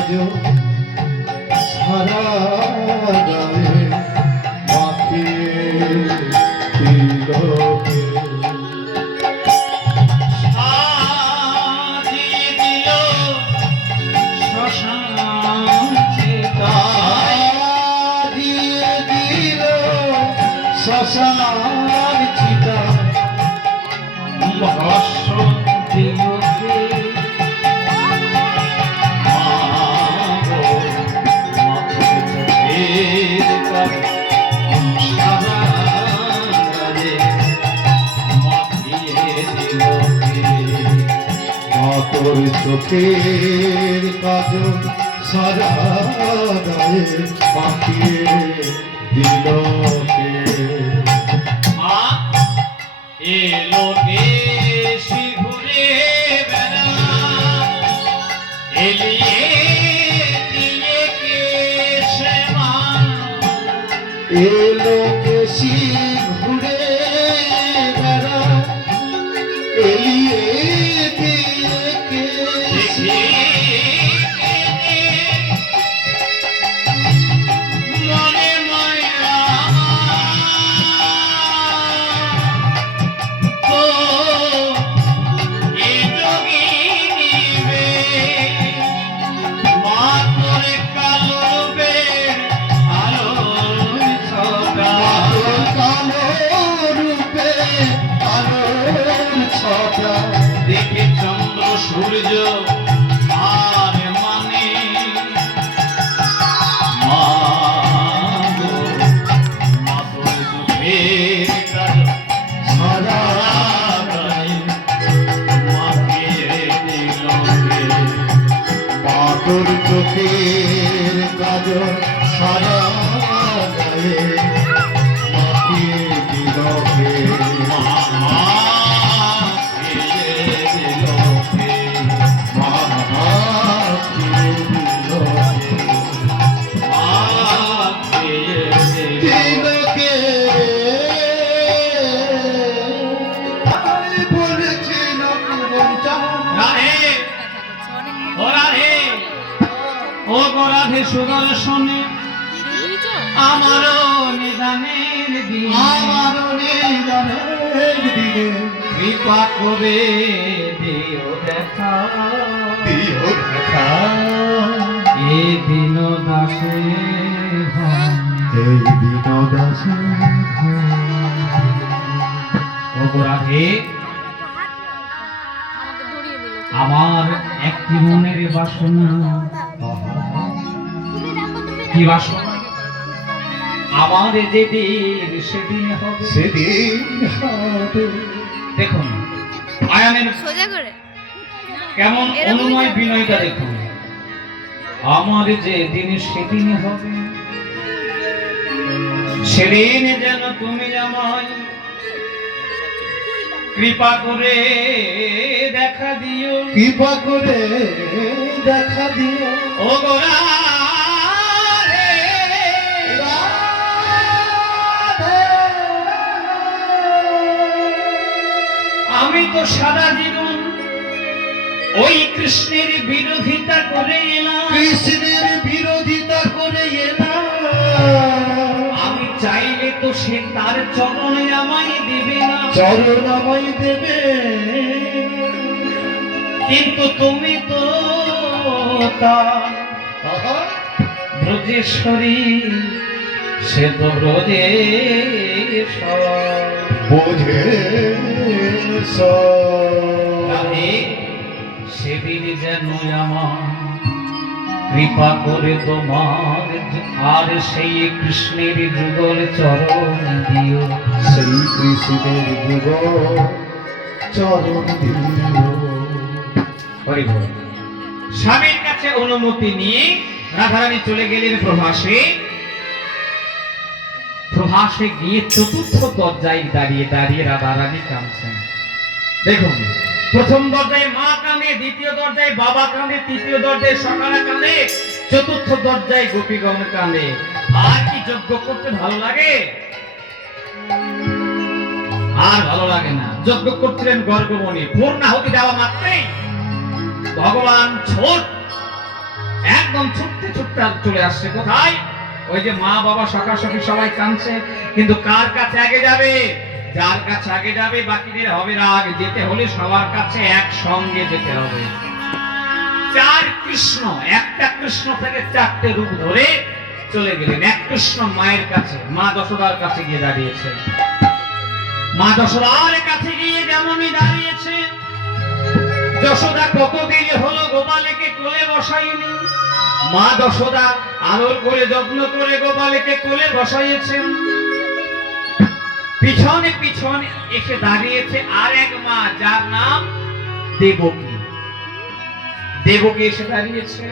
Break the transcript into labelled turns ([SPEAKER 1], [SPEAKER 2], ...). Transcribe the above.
[SPEAKER 1] কাজ সারা গায়ে মাখিয়ে তিলকে।
[SPEAKER 2] দিল শ্মশান
[SPEAKER 1] দিয়ে দিল মাতর চোখের কাজ সারা গায়ে মাখিয়ে দিলকে
[SPEAKER 2] এলো দেশি ঘুরে বেড়া এলিয়ে দিয়ে কে সে
[SPEAKER 1] এলো কেশি ঘুরে বেড়া এলিয়ে মাতর চোখের কাজল সারা গায়ে।
[SPEAKER 2] ও গো রাধে সুদর্শনে আমারও নিদানের দিন।
[SPEAKER 1] আমার নিদানের দিনে।
[SPEAKER 2] কৃপা করে দিও দেখা।
[SPEAKER 1] দিও দেখা।
[SPEAKER 2] এ দিন দাসে
[SPEAKER 1] এই
[SPEAKER 2] ও গো আমার একটি মনের বাসনা। কি বাসনা আমার যেদিন সেদিন হবে।
[SPEAKER 1] সেদিন হবে।
[SPEAKER 2] দেখুন আয়ানের
[SPEAKER 3] সোজা করে।
[SPEAKER 2] কেমন
[SPEAKER 3] তো।
[SPEAKER 2] বিনয়টা দেখুন। আমার যে দিন সেদিন হবে। সেদিন যেন তুমি আমায় কৃপা করে দেখা দিও।
[SPEAKER 1] কৃপা করে দেখা দিও।
[SPEAKER 2] ও গোরা আমি তো সারা জীবন ওই কৃষ্ণের বিরোধিতা করে এলাম।
[SPEAKER 1] কৃষ্ণের বিরোধিতা করে এলাম।
[SPEAKER 2] আমি চাইলে তো সে তার চরণে আমায় দেবে না।
[SPEAKER 1] চরণ আমায় দেবে।
[SPEAKER 2] কিন্তু তুমি তো
[SPEAKER 1] আহা,
[SPEAKER 2] ব্রজেশ্বরী সে তো ব্রজেশ্বর।
[SPEAKER 1] বোঝে
[SPEAKER 2] সেদিন যেন আমার কৃপা করে তোমার আর সেই কৃষ্ণের যুগল চরণ দিও।
[SPEAKER 1] সেই কৃষ্ণের যুগ চরণ
[SPEAKER 2] হরি স্বামীর কাছে অনুমতি নিয়ে রাধারানী চলে গেলেন প্রভাসে। প্রভাসে গিয়ে চতুর্থ দরজায় দাঁড়িয়ে দাঁড়িয়ে রাধারানী কাঁদছেন। দেখুন, প্রথম দরজায় মা কাঁদে, দ্বিতীয় দরজায় বাবা কাঁদে, তৃতীয় দরজায় সকালে কাঁদে, চতুর্থ দরজায় গোপীগণ কাঁদে। আর কি যজ্ঞ করতে ভালো লাগে? আর ভালো লাগে না। যজ্ঞ করছিলেন গর্গমণি পূর্ণাহুতি দেওয়া মাত্রেই ভগবান ছোট, একদম ছুটতে ছুটতে চলে আসছে কোথায়? ওই যে মা বাবা সকাশকি সবাই কাঁদছে, কিন্তু কার কাছে আগে যাবে? যার কাছে আগে যাবে, বাকিদের হবে রাগ। যেতে হলে সবার কাছে একসঙ্গে যেতে হবে। চার কৃষ্ণ, একটা কৃষ্ণ থেকে চারটে রূপ ধরে চলে গেলেন। এক কৃষ্ণ মায়ের কাছে, মা দশদার কাছে গিয়ে দাঁড়িয়েছে মা দশদার কাছে গিয়ে যেমনই দাঁড়িয়েছে যশোদা কতদিন হলো গোপালেকে কোলে বসাইনি? মা যশোদা আদর করে যত্ন করে গোপালেকে কোলে বসাইয়েছেন। পিছনে পিছনে এসে দাঁড়িয়েছে আর এক মা, যার নাম দেবকী। দেবকী এসে দাঁড়িয়েছে।